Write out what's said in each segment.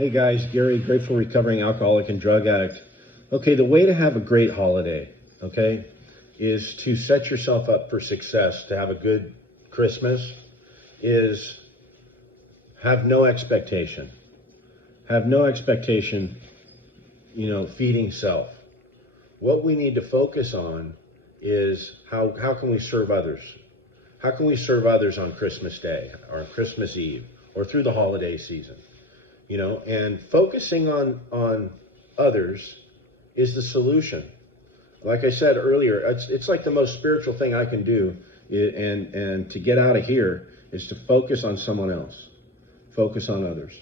Hey guys, Gary, grateful recovering alcoholic and drug addict. Okay, the way to have a great holiday, okay, is to set yourself up for success, to have a good Christmas, is have no expectation. Have no expectation, feeding self. What we need to focus on is how can we serve others? How can we serve others on Christmas Day or Christmas Eve or through the holiday season? And focusing on others is the solution. Like I said earlier, it's like the most spiritual thing I can do, and to get out of here is to focus on someone else, focus on others.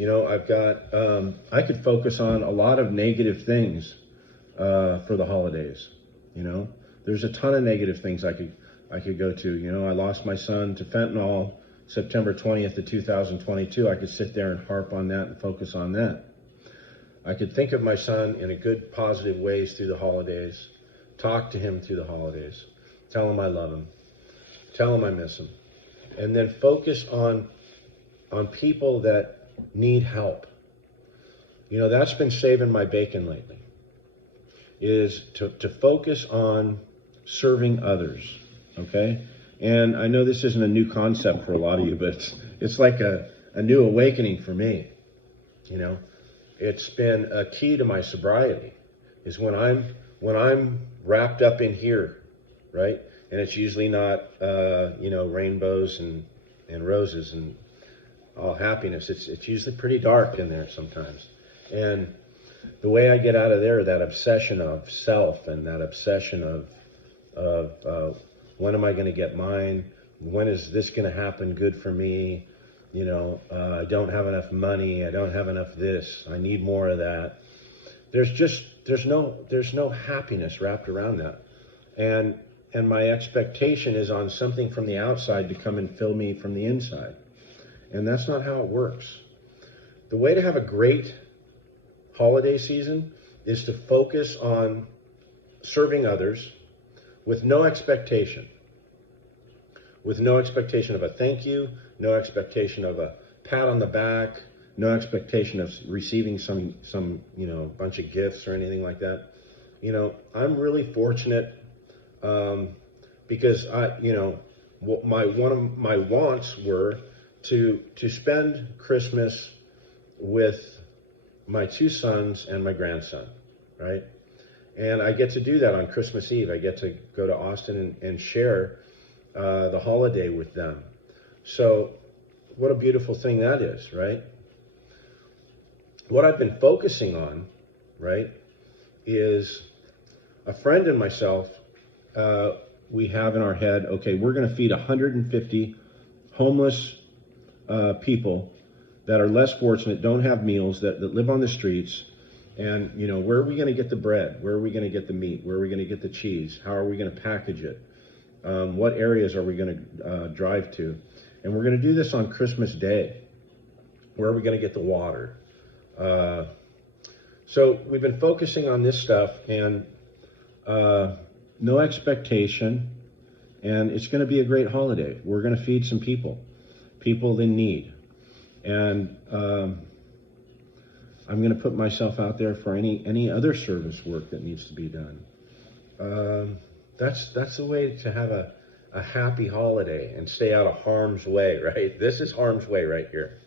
I could focus on a lot of negative things for the holidays. There's a ton of negative things I could go to. I lost my son to fentanyl September 20th of 2022. I could sit there and harp on that and focus on that. I could think of my son in a good, positive ways through the holidays, talk to him through the holidays, tell him I love him, tell him I miss him, and then focus on people that need help. That's been saving my bacon lately, is to focus on serving others, okay? And I know this isn't a new concept for a lot of you, but it's like a new awakening for me. It's been a key to my sobriety, is when I'm wrapped up in here, right? And it's usually not, rainbows and roses and all happiness. It's usually pretty dark in there sometimes. And the way I get out of there, that obsession of self and that obsession of when am I going to get mine? When is this going to happen good for me? I don't have enough money. I don't have enough this. I need more of that. There's no happiness wrapped around that. And my expectation is on something from the outside to come and fill me from the inside. And that's not how it works. The way to have a great holiday season is to focus on serving others with no expectation. With no expectation of a thank you, no expectation of a pat on the back, no expectation of receiving some bunch of gifts or anything like that. I'm really fortunate because one of my wants were to spend Christmas with my two sons and my grandson, right? And I get to do that on Christmas Eve. I get to go to Austin and share the holiday with them. So what a beautiful thing that is, right? What I've been focusing on, right, is a friend and myself, we have in our head, okay, we're going to feed 150 homeless people that are less fortunate, don't have meals, that live on the streets. And, where are we going to get the bread? Where are we going to get the meat? Where are we going to get the cheese? How are we going to package it? What areas are we going to drive to? And we're going to do this on Christmas Day. Where are we going to get the water? So we've been focusing on this stuff, and no expectation. And it's going to be a great holiday. We're going to feed some people in need. And I'm going to put myself out there for any other service work that needs to be done. That's the way to have a happy holiday and stay out of harm's way, right? This is harm's way right here.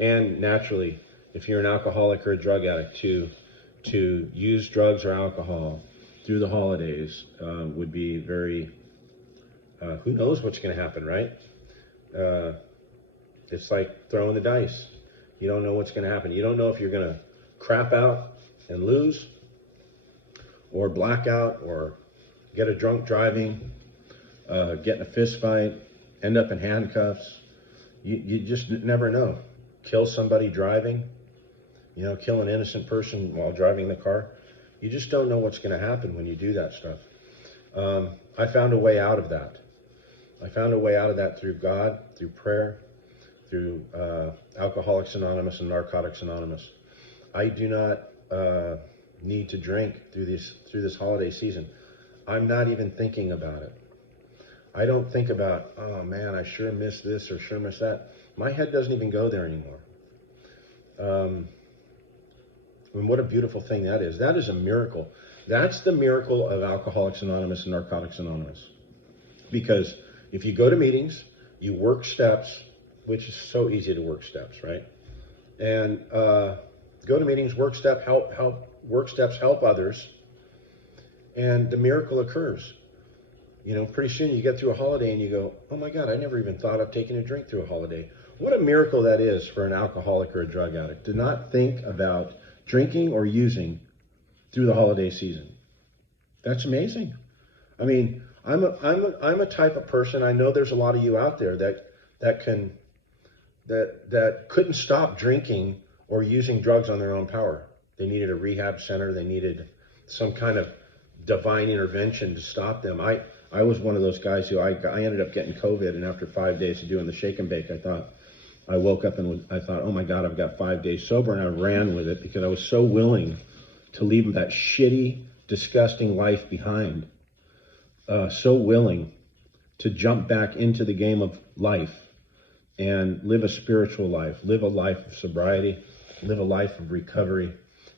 And naturally, if you're an alcoholic or a drug addict, to use drugs or alcohol through the holidays would be very, who knows what's going to happen, right? It's like throwing the dice. You don't know what's going to happen. You don't know if you're going to crap out and lose, or black out, or get a drunk driving, get in a fist fight, end up in handcuffs. You just never know. Kill somebody driving, kill an innocent person while driving the car. You just don't know what's going to happen when you do that stuff. I found a way out of that. I found a way out of that through God, through prayer, through Alcoholics Anonymous and Narcotics Anonymous. I do not need to drink through this holiday season. I'm not even thinking about it. I don't think about, oh man, I sure missed this or sure missed that. My head doesn't even go there anymore. And what a beautiful thing that is. That is a miracle. That's the miracle of Alcoholics Anonymous and Narcotics Anonymous. Because if you go to meetings, you work steps, which is so easy to work steps, right? And go to meetings, work steps help others, and the miracle occurs. You know, pretty soon you get through a holiday and you go, oh my God, I never even thought of taking a drink through a holiday. What a miracle that is for an alcoholic or a drug addict to not think about drinking or using through the holiday season. That's amazing. I mean, I'm a type of person. I know there's a lot of you out there that couldn't stop drinking or using drugs on their own power. They needed a rehab center. They needed some kind of divine intervention to stop them. I was one of those guys who I ended up getting COVID, and after 5 days of doing the shake and bake, I woke up and I thought, oh my God, I've got 5 days sober, and I ran with it because I was so willing to leave that shitty, disgusting life behind. So willing to jump back into the game of life and live a spiritual life, live a life of sobriety, live a life of recovery,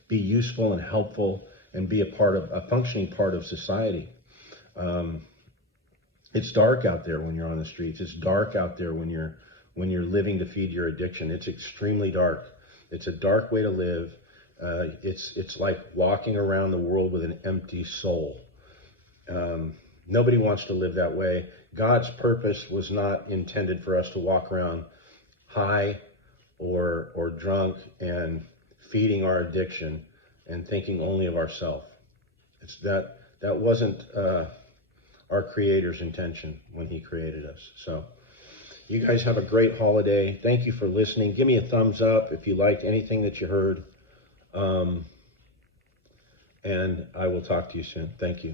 be useful and helpful, and be a functioning part of society. It's dark out there when you're on the streets. It's dark out there when you're living to feed your addiction. It's extremely dark. It's a dark way to live. It's like walking around the world with an empty soul. Nobody wants to live that way. God's purpose was not intended for us to walk around high or drunk and feeding our addiction and thinking only of ourselves. That wasn't our Creator's intention when He created us. So you guys have a great holiday. Thank you for listening. Give me a thumbs up if you liked anything that you heard. And I will talk to you soon. Thank you.